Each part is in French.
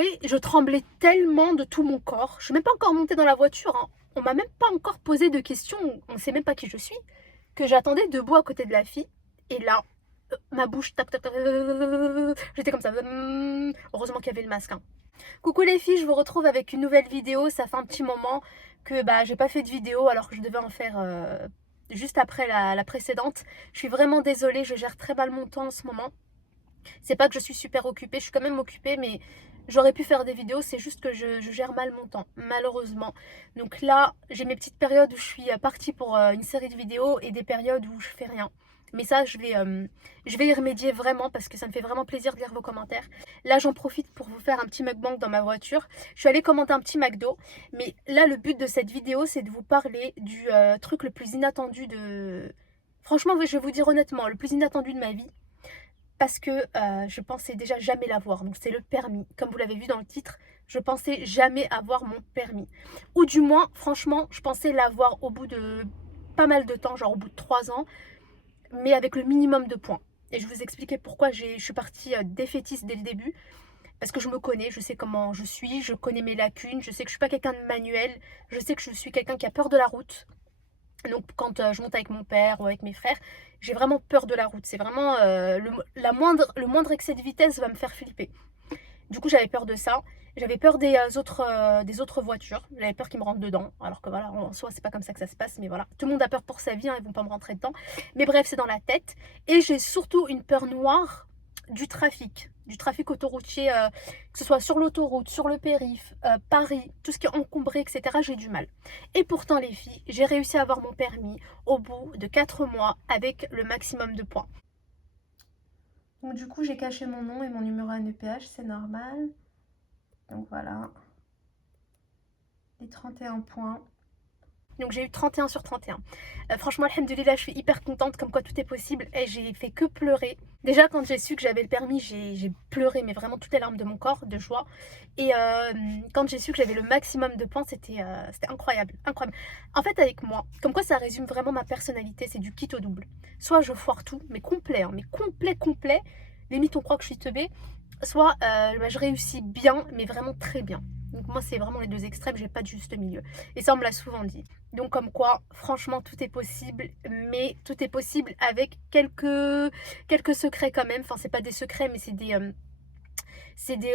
voyez, je tremblais tellement de tout mon corps. Je suis même pas encore montée dans la voiture, hein. On m'a même pas encore posé de questions, on ne sait même pas qui je suis, que j'attendais debout à côté de la fille. Et là, ma bouche, tac, tac, tac, j'étais comme ça. Heureusement qu'il y avait le masque, hein. Coucou les filles, je vous retrouve avec une nouvelle vidéo. Ça fait un petit moment que j'ai pas fait de vidéo alors que je devais en faire juste après la précédente. Je suis vraiment désolée, je gère très mal mon temps en ce moment. C'est pas que je suis super occupée, je suis quand même occupée, mais j'aurais pu faire des vidéos, c'est juste que je gère mal mon temps, malheureusement. Donc là, j'ai mes petites périodes où je suis partie pour une série de vidéos et des périodes où je fais rien. Mais ça, je vais y remédier vraiment parce que ça me fait vraiment plaisir de lire vos commentaires. Là, j'en profite pour vous faire un petit mukbang dans ma voiture. Je suis allée commander un petit McDo, mais là, le but de cette vidéo, c'est de vous parler du truc le plus inattendu de... Franchement, je vais vous dire honnêtement, le plus inattendu de ma vie parce que je pensais déjà jamais l'avoir. Donc c'est le permis. Comme vous l'avez vu dans le titre, je pensais jamais avoir mon permis. Ou du moins, franchement, je pensais l'avoir au bout de pas mal de temps, genre au bout de 3 ans, mais avec le minimum de points. Et je vais vous expliquer pourquoi je suis partie défaitiste dès le début. Parce que je me connais, je sais comment je suis, je connais mes lacunes, je sais que je suis pas quelqu'un de manuel, je sais que je suis quelqu'un qui a peur de la route. Donc quand je monte avec mon père ou avec mes frères, j'ai vraiment peur de la route. C'est vraiment le moindre excès de vitesse va me faire flipper. Du coup j'avais peur de ça. J'avais peur des autres voitures. J'avais peur qu'ils me rentrent dedans. Alors que voilà, en soi c'est pas comme ça que ça se passe. Mais voilà, tout le monde a peur pour sa vie, hein, ils vont pas me rentrer dedans. Mais bref, c'est dans la tête. Et j'ai surtout une peur noire du trafic autoroutier, que ce soit sur l'autoroute, sur le périph, Paris, tout ce qui est encombré, etc. J'ai du mal. Et pourtant les filles, j'ai réussi à avoir mon permis au bout de 4 mois avec le maximum de points. Donc du coup j'ai caché mon nom et mon numéro ANEPH, c'est normal. Donc voilà, les 31 points. Donc j'ai eu 31 sur 31. Franchement, alhamdoulilah, je suis hyper contente, comme quoi tout est possible. Et j'ai fait que pleurer. Déjà, quand j'ai su que j'avais le permis, j'ai pleuré, mais vraiment toutes les larmes de mon corps, de joie. Et quand j'ai su que j'avais le maximum de points, c'était incroyable, incroyable. En fait, avec moi, comme quoi ça résume vraiment ma personnalité, c'est du quitte au double. Soit je foire tout, mais complet, hein, mais complet, complet. Limite, on croit que je suis teubée. Soit je réussis bien, mais vraiment très bien. Donc moi, c'est vraiment les deux extrêmes, j'ai pas de juste milieu. Et ça, on me l'a souvent dit. Donc comme quoi, franchement, tout est possible, mais tout est possible avec quelques secrets quand même. Enfin, c'est pas des secrets, mais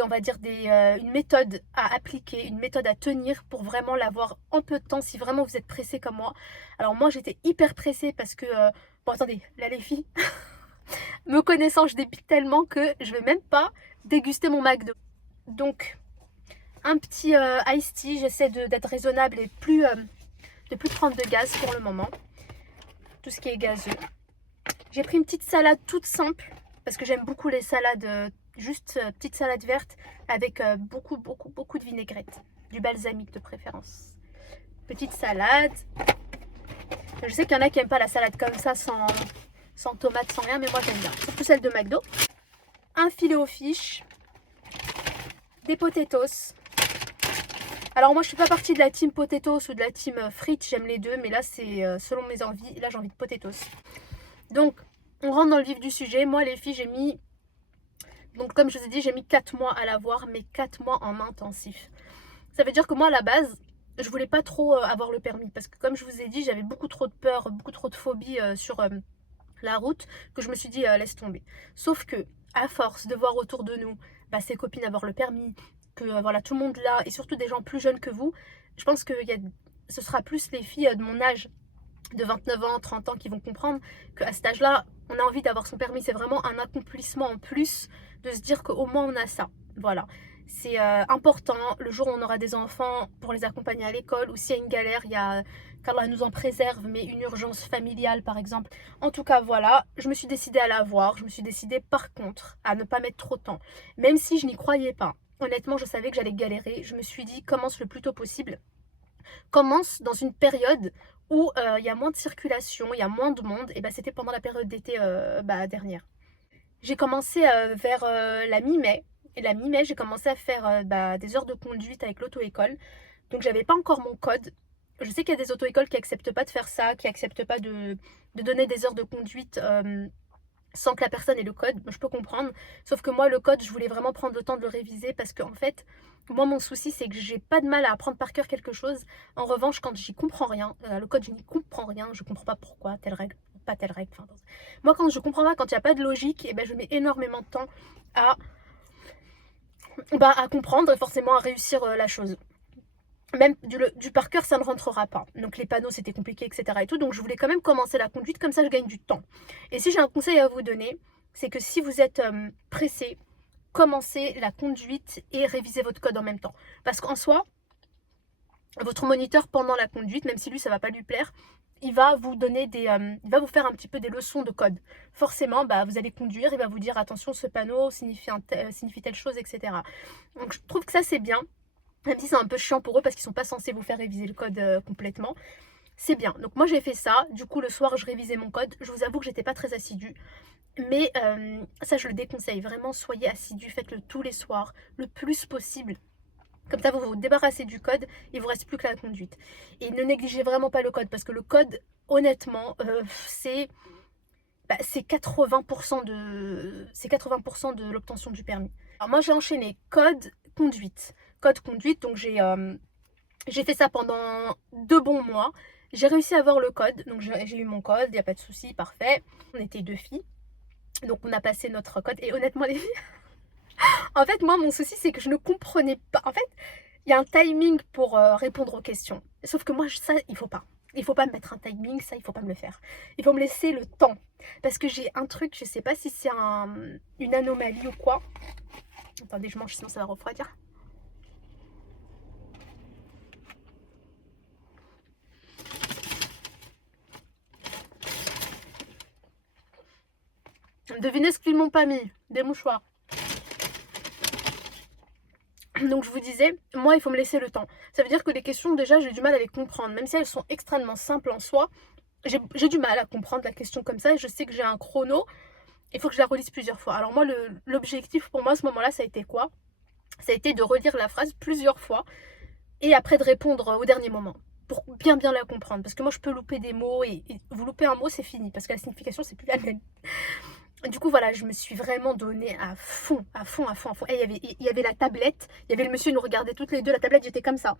on va dire, une méthode à appliquer, une méthode à tenir pour vraiment l'avoir en peu de temps, si vraiment vous êtes pressé comme moi. Alors moi, j'étais hyper pressée parce que... bon, attendez, là les filles, me connaissant, je débite tellement que je vais même pas déguster mon McDo. Donc, un petit iced tea, j'essaie d'être raisonnable et de plus prendre de gaz pour le moment. Tout ce qui est gazeux. J'ai pris une petite salade toute simple parce que j'aime beaucoup les salades, juste petite salade verte avec beaucoup de vinaigrette. Du balsamique de préférence. Petite salade. Je sais qu'il y en a qui n'aiment pas la salade comme ça sans tomate, sans rien, mais moi j'aime bien. Surtout celle de McDo. Un filet aux fiches. Des potatoes. Alors moi je suis pas partie de la team potatoes ou de la team frites, j'aime les deux, mais là c'est selon mes envies. Là j'ai envie de potatoes. Donc on rentre dans le vif du sujet. Moi les filles j'ai mis, donc comme je vous ai dit, j'ai mis 4 mois à l'avoir, mais 4 mois en intensif. Ça veut dire que moi à la base, je voulais pas trop avoir le permis, parce que comme je vous ai dit, j'avais beaucoup trop de peur, beaucoup trop de phobie sur la route, que je me suis dit laisse tomber. Sauf que à force de voir autour de nous ses copines avoir le permis, que voilà, tout le monde là, et surtout des gens plus jeunes que vous, je pense que ce sera plus les filles de mon âge, de 29 ans, 30 ans, qui vont comprendre qu'à cet âge-là, on a envie d'avoir son permis. C'est vraiment un accomplissement en plus de se dire qu'au moins on a ça. Voilà. C'est important, le jour où on aura des enfants, pour les accompagner à l'école, ou s'il y a une galère, il y a, qu'Allah nous en préserve, mais une urgence familiale par exemple. En tout cas, voilà, je me suis décidée à l'avoir. Je me suis décidée par contre à ne pas mettre trop de temps. Même si je n'y croyais pas. Honnêtement, je savais que j'allais galérer. Je me suis dit, commence le plus tôt possible. Commence dans une période où il y a moins de circulation, il y a moins de monde. Et c'était pendant la période d'été dernière. J'ai commencé vers la mi-mai. Et la mi-mai, j'ai commencé à faire des heures de conduite avec l'auto-école. Donc j'avais pas encore mon code. Je sais qu'il y a des auto-écoles qui acceptent pas de faire ça, qui acceptent pas de donner des heures de conduite sans que la personne ait le code, je peux comprendre. Sauf que moi, le code, je voulais vraiment prendre le temps de le réviser parce qu'en fait, moi, mon souci, c'est que j'ai pas de mal à apprendre par cœur quelque chose. En revanche, quand j'y comprends rien, le code, je n'y comprends rien, je comprends pas pourquoi, telle règle, pas telle règle. Enfin, moi, quand je comprends pas, quand il n'y a pas de logique, et ben, je mets énormément de temps à, à comprendre et forcément à réussir la chose. Même du par cœur, ça ne rentrera pas. Donc les panneaux, c'était compliqué, etc. et tout. Donc je voulais quand même commencer la conduite, comme ça je gagne du temps. Et si j'ai un conseil à vous donner, c'est que si vous êtes pressé, commencez la conduite et révisez votre code en même temps. Parce qu'en soi, votre moniteur pendant la conduite, même si lui ça va pas lui plaire, il va vous donner il va vous faire un petit peu des leçons de code. Forcément, vous allez conduire, il va vous dire attention, ce panneau signifie telle chose, etc. Donc je trouve que ça c'est bien. Même si c'est un peu chiant pour eux parce qu'ils sont pas censés vous faire réviser le code complètement. C'est bien. Donc moi j'ai fait ça. Du coup le soir je révisais mon code. Je vous avoue que j'étais pas très assidue. Mais ça je le déconseille. Vraiment soyez assidus. Faites-le tous les soirs. Le plus possible. Comme ça vous vous débarrassez du code. Il vous reste plus que la conduite. Et ne négligez vraiment pas le code. Parce que le code honnêtement c'est 80% de l'obtention du permis. Alors moi j'ai enchaîné code, conduite. Code, conduite, donc j'ai fait ça pendant 2 bons mois. J'ai réussi à avoir le code, donc j'ai eu mon code, il n'y a pas de souci, parfait. On était 2 filles, donc on a passé notre code. Et honnêtement les filles, en fait moi mon souci c'est que je ne comprenais pas. En fait il y a un timing pour répondre aux questions. Sauf que moi ça il faut pas. Il faut pas me mettre un timing, ça il faut pas me le faire. Il faut me laisser le temps. Parce que j'ai un truc, je sais pas si c'est une anomalie ou quoi. Attendez, je mange sinon ça va refroidir. Devinez ce qu'ils m'ont pas mis. Des mouchoirs. Donc je vous disais, moi il faut me laisser le temps. Ça veut dire que les questions déjà j'ai du mal à les comprendre. Même si elles sont extrêmement simples en soi, j'ai du mal à comprendre la question comme ça. Et je sais que j'ai un chrono. Il faut que je la relise plusieurs fois. Alors moi l'objectif pour moi à ce moment-là ça a été quoi? Ça a été de relire la phrase plusieurs fois. Et après de répondre au dernier moment. Pour bien la comprendre. Parce que moi je peux louper des mots. Et vous loupez un mot c'est fini. Parce que la signification c'est plus la même. Du coup voilà, je me suis vraiment donnée à fond. Et il y avait la tablette, il y avait le monsieur, nous regardait toutes les deux, la tablette j'étais comme ça.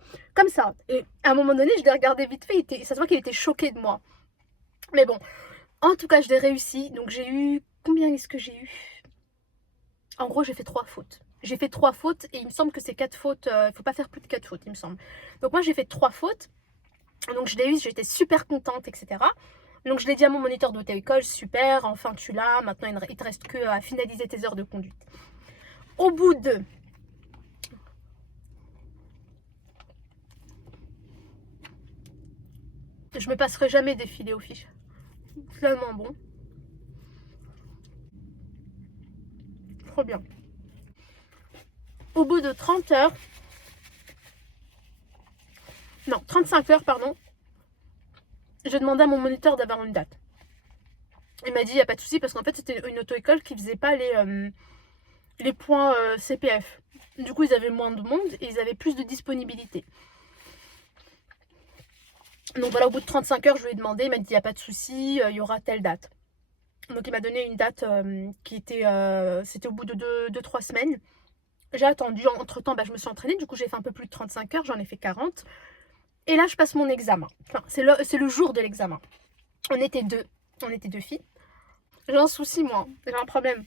Et à un moment donné, je l'ai regardé vite fait, ça se voit qu'il était choqué de moi. Mais bon, en tout cas je l'ai réussi, donc j'ai eu, combien est-ce que j'ai eu? En gros j'ai fait 3 fautes. J'ai fait 3 fautes et il me semble que c'est 4 fautes, il faut pas faire plus de 4 fautes il me semble. Donc moi j'ai fait 3 fautes, donc je l'ai eu, j'étais super contente, etc. Donc je l'ai dit à mon moniteur d'auto-école, super, enfin tu l'as, maintenant il te reste que à finaliser tes heures de conduite. Au bout de... Je me passerai jamais des filets aux fiches. Tellement bon. Trop bien. Au bout de 30 heures... Non, 35 heures, pardon. J'ai demandé à mon moniteur d'avoir une date. Il m'a dit, il n'y a pas de souci, parce qu'en fait, c'était une auto-école qui faisait pas les points CPF. Du coup, ils avaient moins de monde et ils avaient plus de disponibilité. Donc voilà, au bout de 35 heures, je lui ai demandé, il m'a dit, il n'y a pas de souci, il y aura telle date. Donc il m'a donné une date qui était, c'était au bout de 2-3 semaines. J'ai attendu, entre temps, je me suis entraînée, du coup j'ai fait un peu plus de 35 heures, j'en ai fait 40. Et là, je passe mon examen. Enfin, c'est le jour de l'examen. On était deux filles. J'ai un souci, moi, j'ai un problème.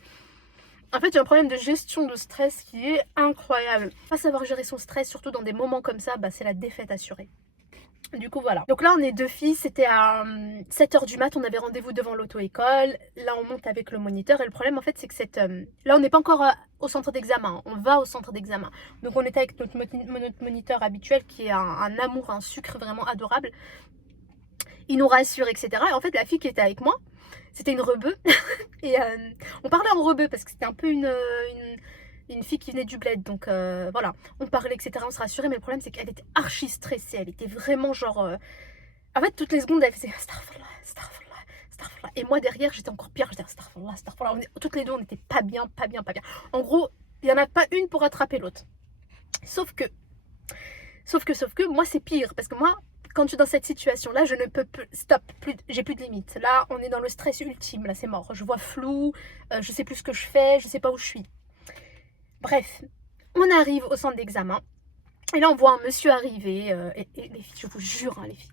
En fait, j'ai un problème de gestion de stress qui est incroyable. Pas savoir gérer son stress, surtout dans des moments comme ça, c'est la défaite assurée. Du coup, voilà. Donc là, on est 2 filles. C'était à 7h du mat. On avait rendez-vous devant l'auto-école. Là, on monte avec le moniteur. Et le problème, en fait, c'est que là, on n'est pas encore au centre d'examen. On va au centre d'examen. Donc, on était avec notre moniteur habituel qui est un amour, un sucre vraiment adorable. Il nous rassure, etc. Et en fait, la fille qui était avec moi, c'était une rebeu. Et on parlait en rebeu parce que c'était un peu une fille qui venait du bled, donc voilà, on parlait, etc. On se rassurait, mais le problème c'est qu'elle était archi stressée, elle était vraiment genre... En fait, toutes les secondes, elle faisait Astaghfirullah, Astaghfirullah, Astaghfirullah. Et moi derrière, j'étais encore pire, j'étais Astaghfirullah, Astaghfirullah. Toutes les deux, on n'était pas bien. En gros, il n'y en a pas une pour attraper l'autre. Sauf que, moi c'est pire, parce que moi, quand je suis dans cette situation-là, je ne peux plus, stop, plus, j'ai plus de limite. Là, on est dans le stress ultime, là c'est mort. Je vois flou, je sais plus ce que je fais, je sais pas où je suis. Bref, on arrive au centre d'examen. Et là, on voit un monsieur arriver. Et les filles, je vous jure, hein, les filles,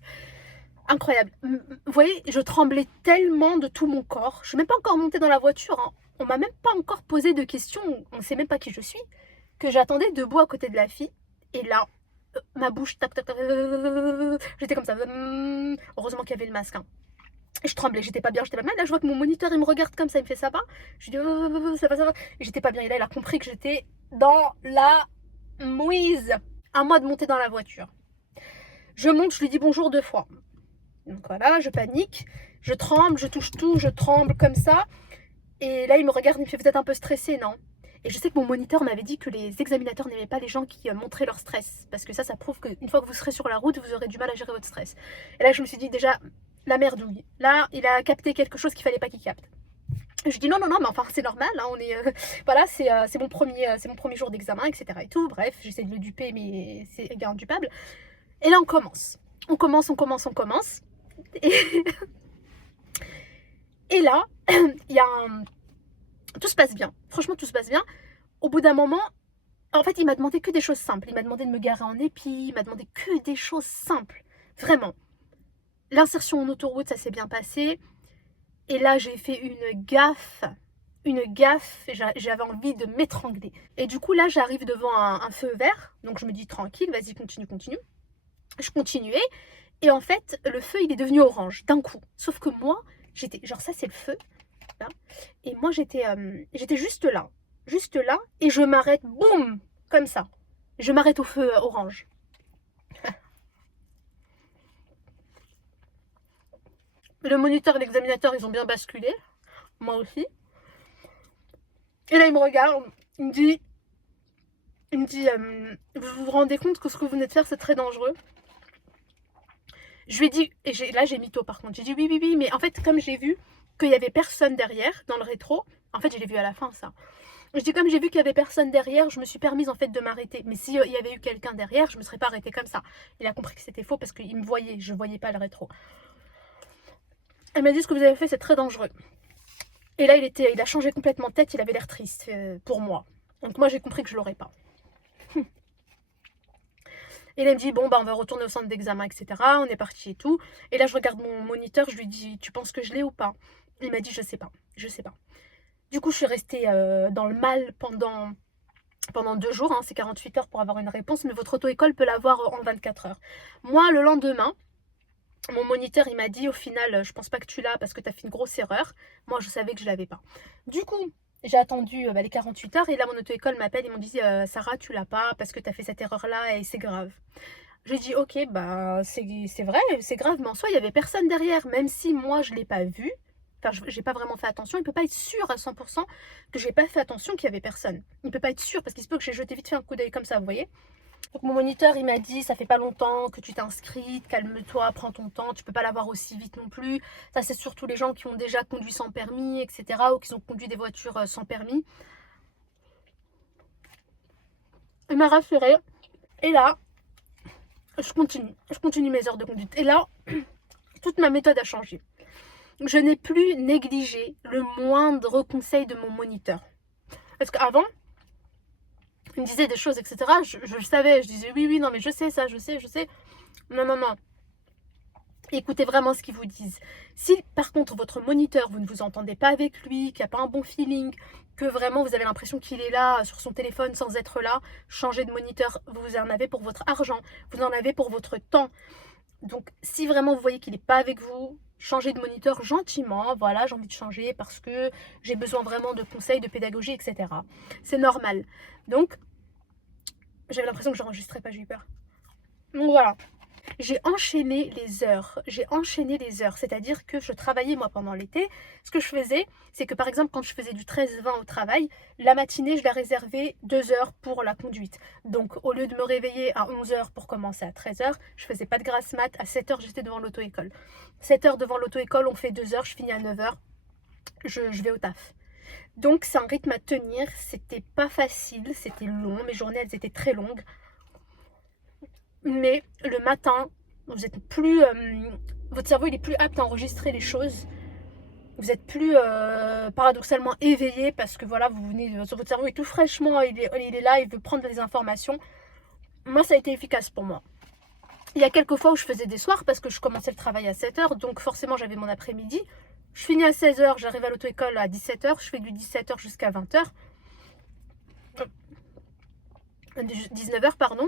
incroyable. Vous voyez, je tremblais tellement de tout mon corps. Je ne suis même pas encore montée dans la voiture. Hein. On m'a même pas encore posé de questions. On ne sait même pas qui je suis. Que j'attendais debout à côté de la fille. Et là, ma bouche, tac, tac, tac, j'étais comme ça. Heureusement qu'il y avait le masque. Hein. Je tremblais, j'étais pas bien, j'étais pas mal. Là, je vois que mon moniteur, il me regarde comme ça, il me fait ça va. Je dis ça va, ça va. Et j'étais pas bien. Et là, il a compris que j'étais dans la mouise. À moi de monter dans la voiture. Je monte, je lui dis bonjour 2 fois. Donc voilà, je panique, je tremble, je touche tout, je tremble comme ça. Et là, il me regarde, il me fait vous êtes un peu stressé, non? Et je sais que mon moniteur m'avait dit que les examinateurs n'aimaient pas les gens qui montraient leur stress. Parce que ça prouve qu'une fois que vous serez sur la route, vous aurez du mal à gérer votre stress. Et là, je me suis dit déjà, la merdouille. Là, il a capté quelque chose qu'il fallait pas qu'il capte. Je dis non, non, non, mais enfin, c'est normal, hein, on est... voilà, c'est mon premier jour d'examen, etc. Et tout. Bref, j'essaie de le duper, mais c'est indupable. Et là, on commence. On commence. Et, et là, il y a un... Tout se passe bien. Franchement, tout se passe bien. Au bout d'un moment, en fait, il m'a demandé que des choses simples. Il m'a demandé de me garer en épi. Il m'a demandé que des choses simples. Vraiment. L'insertion en autoroute, ça s'est bien passé. Et là, j'ai fait une gaffe. J'avais envie de m'étrangler. Et du coup, là, j'arrive devant un feu vert. Donc, je me dis tranquille, vas-y, continue. Je continuais. Et en fait, le feu, il est devenu orange d'un coup. Sauf que moi, j'étais... Genre, ça, c'est le feu. Là. Et moi, j'étais juste là. Juste là. Et je m'arrête, boum, comme ça. Je m'arrête au feu orange. Le moniteur et l'examinateur, ils ont bien basculé. Moi aussi. Et là, il me regarde. Il me dit... vous vous rendez compte que ce que vous venez de faire, c'est très dangereux. Je lui ai dit, et là j'ai mytho par contre, j'ai dit oui, mais en fait comme j'ai vu qu'il n'y avait personne derrière dans le rétro, en fait je l'ai vu à la fin ça. Je dis comme j'ai vu qu'il n'y avait personne derrière, je me suis permise en fait de m'arrêter. Mais s'il y avait eu quelqu'un derrière, je ne me serais pas arrêtée comme ça. Il a compris que c'était faux parce qu'il me voyait, je ne voyais pas le rétro. Elle m'a dit ce que vous avez fait c'est très dangereux. Et là il a changé complètement de tête, il avait l'air triste pour moi. Donc moi j'ai compris que je ne l'aurais pas. Et là, il me dit, bon, bah, on va retourner au centre d'examen, etc. On est parti et tout. Et là, je regarde mon moniteur, je lui dis, tu penses que je l'ai ou pas? Il m'a dit, je sais pas. Du coup, je suis restée dans le mal pendant 2 jours. Hein, c'est 48 heures pour avoir une réponse, mais votre auto-école peut l'avoir en 24 heures. Moi, le lendemain, mon moniteur, il m'a dit, au final, je pense pas que tu l'as parce que tu as fait une grosse erreur. Moi, je savais que je l'avais pas. Du coup... J'ai attendu les 48 heures et là mon auto-école m'appelle, ils m'ont dit Sarah tu l'as pas parce que tu as fait cette erreur là et c'est grave. J'ai dit ok bah c'est vrai, c'est grave mais en soi il y avait personne derrière, même si moi je l'ai pas vu, enfin j'ai pas vraiment fait attention, il peut pas être sûr à 100% que j'ai pas fait attention qu'il y avait personne. Il peut pas être sûr parce qu'il se peut que j'ai jeté vite fait un coup d'œil comme ça, vous voyez. Donc mon moniteur il m'a dit ça fait pas longtemps que tu t'es inscrite, calme-toi, prends ton temps, tu peux pas l'avoir aussi vite non plus. Ça c'est surtout les gens qui ont déjà conduit sans permis, etc. ou qui ont conduit des voitures sans permis. Il m'a rassurée. Et là, je continue mes heures de conduite. Et là, toute ma méthode a changé. Je n'ai plus négligé le moindre conseil de mon moniteur. Parce qu'avant, il me disait des choses, etc. Je savais, je disais oui, non, mais je sais ça, je sais. Non. Écoutez vraiment ce qu'ils vous disent. Si par contre votre moniteur, vous ne vous entendez pas avec lui, qu'il n'y a pas un bon feeling, que vraiment vous avez l'impression qu'il est là sur son téléphone sans être là, changez de moniteur. Vous en avez pour votre argent, vous en avez pour votre temps. Donc si vraiment vous voyez qu'il n'est pas avec vous, changez de moniteur gentiment. Voilà, j'ai envie de changer parce que j'ai besoin vraiment de conseils, de pédagogie, etc. C'est normal. Donc j'avais l'impression que je n'enregistrais pas, j'ai eu peur. Donc voilà. J'ai enchaîné les heures, c'est-à-dire que je travaillais moi pendant l'été. Ce que je faisais, c'est que par exemple quand je faisais du 13-20 au travail, la matinée je la réservais 2 heures pour la conduite. Donc au lieu de me réveiller à 11 heures pour commencer à 13 heures, je faisais pas de grasse mat, à 7 heures j'étais devant l'auto-école. 7 heures devant l'auto-école, on fait 2 heures, je finis à 9 heures, je vais au taf. Donc c'est un rythme à tenir, c'était pas facile, c'était long, mes journées elles étaient très longues. Mais le matin, Vous êtes plus... votre cerveau, il est plus apte à enregistrer les choses. Vous êtes plus paradoxalement éveillé parce que voilà, vous venez, votre cerveau est tout fraîchement, il est là, il veut prendre des informations. Moi, ça a été efficace pour moi. Il y a quelques fois où je faisais des soirs parce que je commençais le travail à 7h, donc forcément j'avais mon après-midi. Je finis à 16h, j'arrive à l'auto-école à 17h, je fais du 17h jusqu'à 20h. 19h, pardon.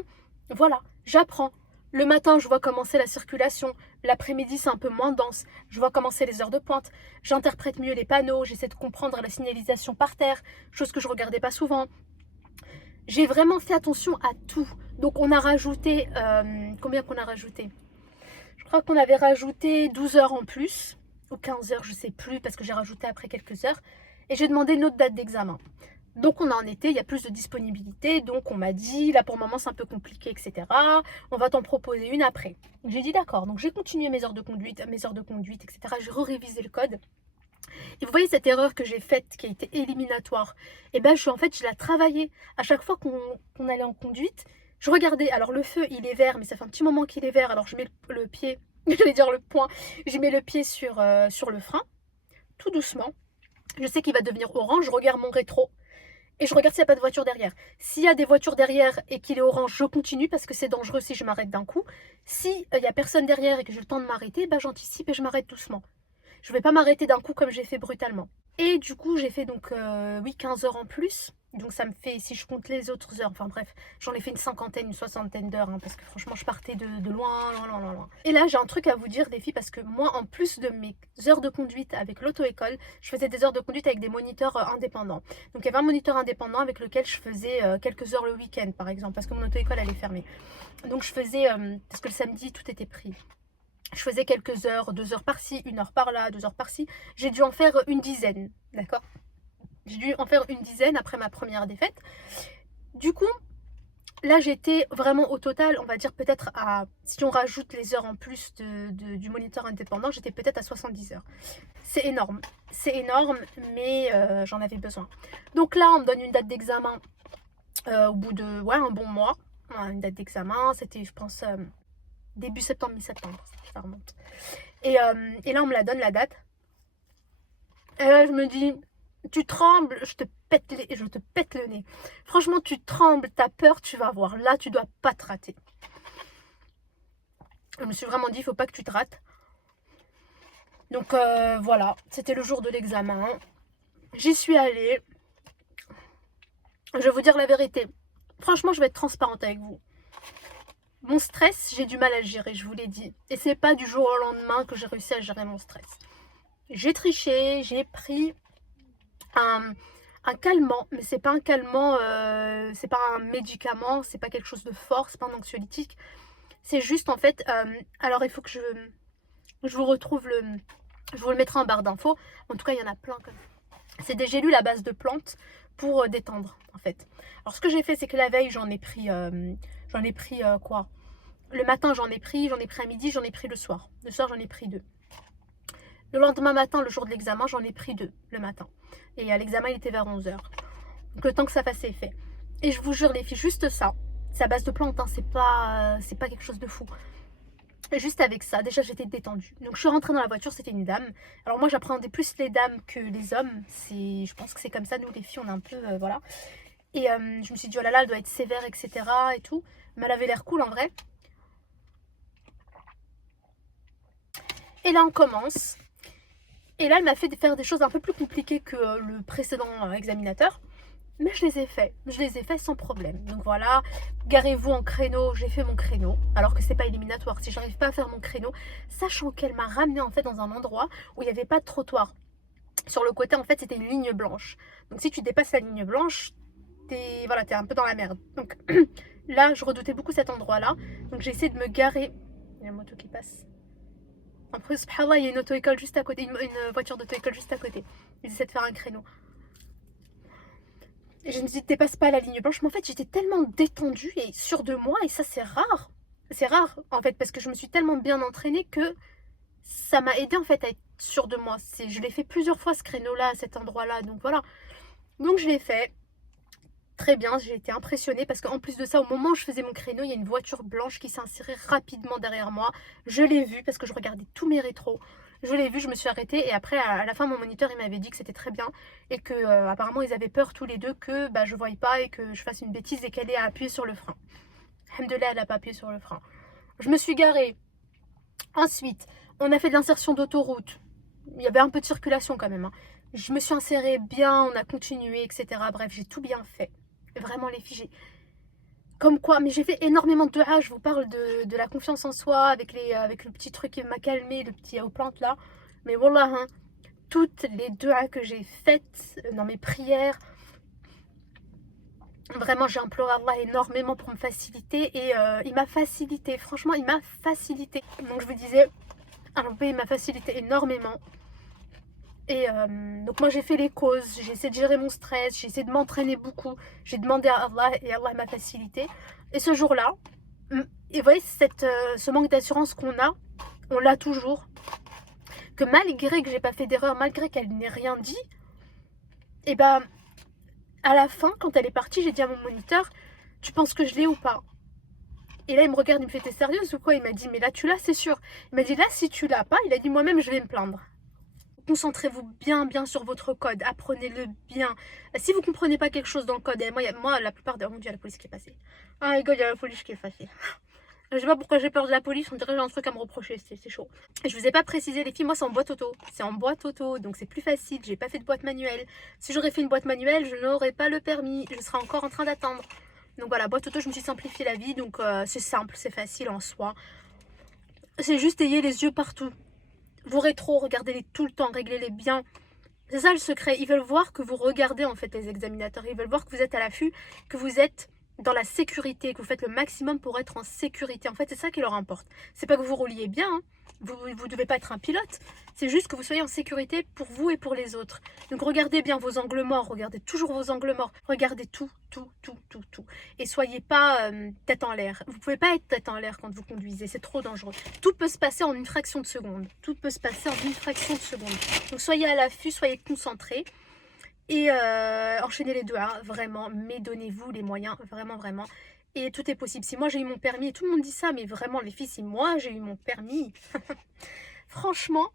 Voilà, j'apprends. Le matin, je vois commencer la circulation. L'après-midi, c'est un peu moins dense. Je vois commencer les heures de pointe. J'interprète mieux les panneaux. J'essaie de comprendre la signalisation par terre, chose que je regardais pas souvent. J'ai vraiment fait attention à tout. Donc, on a rajouté... combien qu'on a rajouté? Je crois qu'on avait rajouté 12 heures en plus. Ou 15 heures, je sais plus, parce que j'ai rajouté après quelques heures. Et j'ai demandé une autre date d'examen. Donc on en était, il y a plus de disponibilité, donc on m'a dit, là pour le moment c'est un peu compliqué, etc. On va t'en proposer une après. J'ai dit d'accord, donc j'ai continué mes heures de conduite, etc. J'ai révisé le code. Et vous voyez cette erreur que j'ai faite, qui a été éliminatoire, et ben en fait je l'ai travaillée. À chaque fois qu'on allait en conduite, je regardais, alors le feu il est vert, mais ça fait un petit moment qu'il est vert, alors je mets le pied, je vais dire le poing, je mets le pied sur le frein, tout doucement. Je sais qu'il va devenir orange, je regarde mon rétro. Et je regarde s'il n'y a pas de voiture derrière. S'il y a des voitures derrière et qu'il est orange, je continue parce que c'est dangereux si je m'arrête d'un coup. Si il n'y a personne derrière et que j'ai le temps de m'arrêter, bah, j'anticipe et je m'arrête doucement. Je ne vais pas m'arrêter d'un coup comme j'ai fait brutalement. Et du coup, j'ai fait donc, oui, 15 heures en plus. Donc ça me fait, si je compte les autres heures, enfin bref, j'en ai fait une cinquantaine, une soixantaine d'heures, hein, parce que franchement, je partais de loin, loin, loin, loin, loin. Et là, j'ai un truc à vous dire, les filles, parce que moi, en plus de mes heures de conduite avec l'auto-école, je faisais des heures de conduite avec des moniteurs indépendants. Donc il y avait un moniteur indépendant avec lequel je faisais quelques heures le week-end, par exemple, parce que mon auto-école, elle est fermée. Donc je faisais, parce que le samedi, tout était pris. Je faisais quelques heures, 2 heures par-ci, 1 heure par-là, 2 heures par-ci. J'ai dû en faire une dizaine, d'accord? J'ai dû en faire une dizaine après ma première défaite. Du coup, là j'étais vraiment au total, on va dire peut-être à, si on rajoute les heures en plus du moniteur indépendant, j'étais peut-être à 70 heures. C'est énorme, mais j'en avais besoin. Donc là, on me donne une date d'examen au bout de un bon mois. Une date d'examen, c'était je pense début septembre, mi-septembre, ça remonte. Et là, on me la donne la date. Et là, je me dis, tu trembles, je te pète le nez. Franchement, tu trembles, t'as peur, tu vas voir. Là, tu dois pas te rater. Je me suis vraiment dit, il faut pas que tu te rates. Donc voilà, c'était le jour de l'examen. J'y suis allée. Je vais vous dire la vérité. Franchement, je vais être transparente avec vous. Mon stress, j'ai du mal à le gérer, je vous l'ai dit. Et c'est pas du jour au lendemain que j'ai réussi à gérer mon stress. J'ai triché, j'ai pris un calmant, mais c'est pas un calmant, c'est pas un médicament, c'est pas quelque chose de fort, c'est pas un anxiolytique. C'est juste en fait, alors il faut que je vous retrouve je vous le mettrai en barre d'infos. En tout cas, il y en a plein comme ça. C'est des gélules à base de plantes pour détendre en fait. Alors ce que j'ai fait, c'est que la veille, j'en ai pris quoi? Le matin, j'en ai pris à midi, j'en ai pris le soir. Le soir, j'en ai pris 2. Le lendemain matin, le jour de l'examen, j'en ai pris 2 le matin. Et à l'examen, il était vers 11h. Donc le temps que ça fasse effet. Et je vous jure, les filles, juste ça. C'est à base de plantes, hein, c'est pas quelque chose de fou. Et juste avec ça, déjà j'étais détendue. Donc je suis rentrée dans la voiture, c'était une dame. Alors moi j'appréhendais plus les dames que les hommes. Je pense que c'est comme ça, nous les filles, on est un peu, voilà. Et je me suis dit, oh là là, elle doit être sévère, etc. et tout. Mais elle avait l'air cool en vrai. Et là on commence. Et là elle m'a fait faire des choses un peu plus compliquées que le précédent examinateur. Mais je les ai faits sans problème. Donc voilà, garez-vous en créneau, j'ai fait mon créneau, alors que c'est pas éliminatoire. Si j'arrive pas à faire mon créneau, sachant qu'elle m'a ramené en fait dans un endroit où il n'y avait pas de trottoir. Sur le côté, en fait, c'était une ligne blanche. Donc si tu dépasses la ligne blanche, t'es un peu dans la merde. Donc là, je redoutais beaucoup cet endroit-là. Donc j'ai essayé de me garer. Il y a une moto qui passe. En plus, subhanallah, il y a une auto-école juste à côté, une voiture d'auto-école juste à côté. Ils essaient de faire un créneau. Et je me dis, dépasse pas la ligne blanche. Mais en fait, j'étais tellement détendue et sûre de moi. Et ça, c'est rare. C'est rare, en fait, parce que je me suis tellement bien entraînée que ça m'a aidé en fait, à être sûre de moi. Je l'ai fait plusieurs fois, ce créneau-là, à cet endroit-là. Donc voilà. Donc je l'ai fait. très bien, j'ai été impressionnée parce qu'en plus de ça, au moment où je faisais mon créneau, il y a une voiture blanche qui s'est insérée rapidement derrière moi. Je l'ai vue parce que je regardais tous mes rétros. Je l'ai vue, je me suis arrêtée et après, à la fin, mon moniteur, il m'avait dit que c'était très bien et que apparemment, ils avaient peur tous les deux que bah, je ne voie pas et que je fasse une bêtise et qu'elle ait à appuyer sur le frein. Alhamdoulilah, elle n'a pas appuyé sur le frein. Je me suis garée. Ensuite, on a fait de l'insertion d'autoroute. Il y avait un peu de circulation quand même, hein. Je me suis insérée bien, on a continué, etc. Bref, j'ai tout bien fait. Vraiment les filles, comme quoi, mais j'ai fait énormément de dua. Je vous parle de la confiance en soi avec le petit truc qui m'a calmé, le petit aux plantes là. Mais voilà, hein, toutes les duas que j'ai faites dans mes prières, vraiment j'ai imploré Allah énormément pour me faciliter et il m'a facilité. Franchement, il m'a facilité. Donc je vous disais, Allah il m'a facilité énormément. Et donc moi j'ai fait les causes, j'ai essayé de gérer mon stress, j'ai essayé de m'entraîner beaucoup, j'ai demandé à Allah et Allah m'a facilité. Et ce jour-là, et vous voyez ce manque d'assurance qu'on a, on l'a toujours. Que malgré que j'ai pas fait d'erreur, malgré qu'elle n'ait rien dit, et ben à la fin, quand elle est partie, j'ai dit à mon moniteur, tu penses que je l'ai ou pas? Et là il me regarde, il me fait, t'es sérieuse ou quoi? Il m'a dit, mais là tu l'as, c'est sûr. Il m'a dit, là si tu l'as pas, il a dit, moi-même je vais me plaindre. Concentrez-vous bien sur votre code, apprenez-le bien. Si vous ne comprenez pas quelque chose dans le code, et moi la plupart des... Oh mon dieu, il y a la police qui est passée. Ah my god, il y a la police qui est passée. Je sais pas pourquoi j'ai peur de la police, on dirait que j'ai un truc à me reprocher, c'est chaud. Et je vous ai pas précisé les filles, moi c'est en boîte auto. C'est en boîte auto, donc c'est plus facile, j'ai pas fait de boîte manuelle. Si j'aurais fait une boîte manuelle, je n'aurais pas le permis, je serais encore en train d'attendre. Donc voilà, boîte auto, je me suis simplifié la vie, donc c'est simple, c'est facile en soi. C'est juste ayez les yeux partout. Vos rétros, regardez-les tout le temps, réglez-les bien. C'est ça le secret. Ils veulent voir que vous regardez en fait les examinateurs. Ils veulent voir que vous êtes à l'affût, que vous êtes dans la sécurité, que vous faites le maximum pour être en sécurité. En fait, c'est ça qui leur importe. C'est pas que vous rouliez bien, hein. Vous devez pas être un pilote. C'est juste que vous soyez en sécurité pour vous et pour les autres. Donc regardez bien vos angles morts. Regardez toujours vos angles morts. Regardez tout. Et soyez pas tête en l'air. Vous pouvez pas être tête en l'air quand vous conduisez. C'est trop dangereux. Tout peut se passer en une fraction de seconde. Tout peut se passer en une fraction de seconde. Donc soyez à l'affût, soyez concentrés. Et enchaînez les deux, hein, vraiment. Mais donnez-vous les moyens, vraiment. Et tout est possible. Si moi j'ai eu mon permis, et tout le monde dit ça, mais vraiment les filles, si moi j'ai eu mon permis, franchement,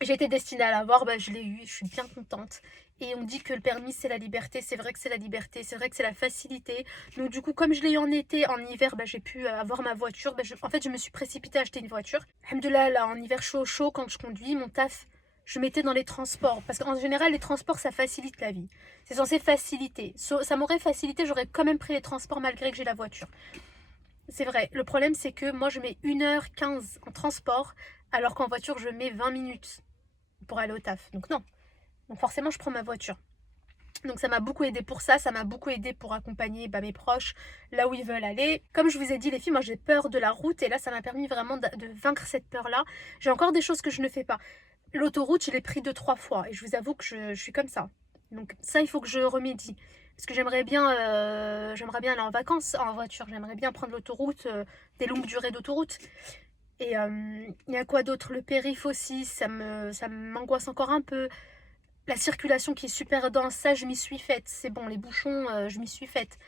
j'étais destinée à l'avoir, bah, je l'ai eu, je suis bien contente. Et on dit que le permis c'est la liberté, c'est vrai que c'est la liberté, c'est vrai que c'est la facilité. Donc du coup, comme je l'ai eu en été, en hiver, bah, j'ai pu avoir ma voiture. Bah, en fait, je me suis précipitée à acheter une voiture. Alhamdoulilah, là, en hiver chaud, quand je conduis, mon taf, je mettais dans les transports. Parce qu'en général, les transports, ça facilite la vie. C'est censé faciliter. Ça m'aurait facilité, j'aurais quand même pris les transports malgré que j'ai la voiture. C'est vrai. Le problème, c'est que moi, je mets 1h15 en transport, alors qu'en voiture, je mets 20 minutes pour aller au taf. Donc non. Donc forcément, je prends ma voiture. Donc ça m'a beaucoup aidé pour ça, ça m'a beaucoup aidé pour accompagner mes proches là où ils veulent aller. Comme je vous ai dit les filles, moi j'ai peur de la route et là ça m'a permis vraiment de vaincre cette peur-là. J'ai encore des choses que je ne fais pas. L'autoroute, je l'ai pris 2-3 fois et je vous avoue que je suis comme ça. Donc ça, il faut que je remédie. Parce que j'aimerais bien aller en vacances en voiture. J'aimerais bien prendre l'autoroute, des longues durées d'autoroute. Et il y a quoi d'autre? Le périph' aussi, ça m'angoisse encore un peu. La circulation qui est super dense, ça je m'y suis faite. C'est bon, les bouchons, je m'y suis faite.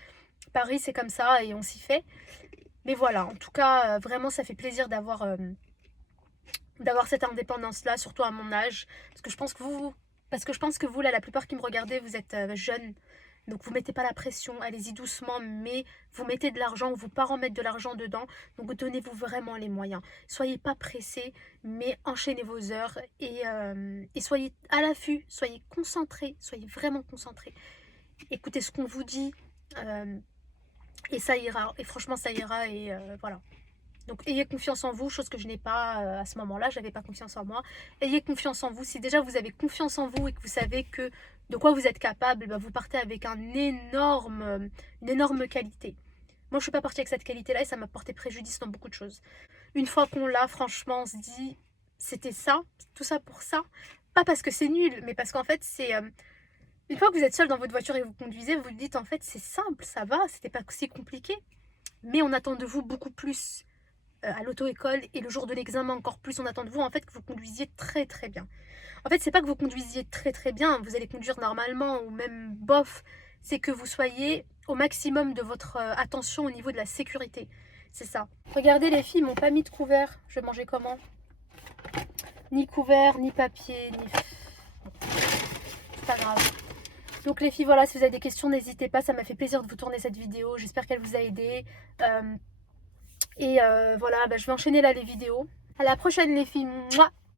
Paris, c'est comme ça et on s'y fait. Mais voilà, en tout cas, vraiment, ça fait plaisir d'avoir cette indépendance-là, surtout à mon âge. Parce que je pense que vous, là, la plupart qui me regardez, vous êtes jeunes. Donc vous mettez pas la pression, allez-y doucement, mais vous mettez de l'argent, vos parents mettent de l'argent dedans, donc donnez-vous vraiment les moyens. Soyez pas pressés, mais enchaînez vos heures et soyez à l'affût, soyez concentrés, soyez vraiment concentrés. Écoutez ce qu'on vous dit et ça ira, et franchement ça ira et voilà. Donc ayez confiance en vous, chose que je n'ai pas à ce moment-là, je n'avais pas confiance en moi. Ayez confiance en vous, si déjà vous avez confiance en vous et que vous savez que de quoi vous êtes capable, bah, vous partez avec une énorme qualité. Moi je ne suis pas partie avec cette qualité-là et ça m'a porté préjudice dans beaucoup de choses. Une fois qu'on l'a, franchement, on se dit, c'était ça, tout ça pour ça. Pas parce que c'est nul, mais parce qu'en fait c'est... une fois que vous êtes seul dans votre voiture et vous conduisez, vous vous dites en fait c'est simple, ça va, c'était pas si compliqué. Mais on attend de vous beaucoup plus à l'auto-école et le jour de l'examen encore plus, on attend de vous en fait que vous conduisiez très bien. En fait, c'est pas que vous conduisiez très bien, vous allez conduire normalement ou même bof, c'est que vous soyez au maximum de votre attention au niveau de la sécurité. C'est ça. Regardez les filles, ils m'ont pas mis de couvert. Je vais manger comment? Ni couvert, ni papier, ni... C'est pas grave. Donc les filles, voilà, si vous avez des questions, n'hésitez pas. Ça m'a fait plaisir de vous tourner cette vidéo. J'espère qu'elle vous a aidé. Voilà, bah, je vais enchaîner là les vidéos. À la prochaine les filles. Mouah.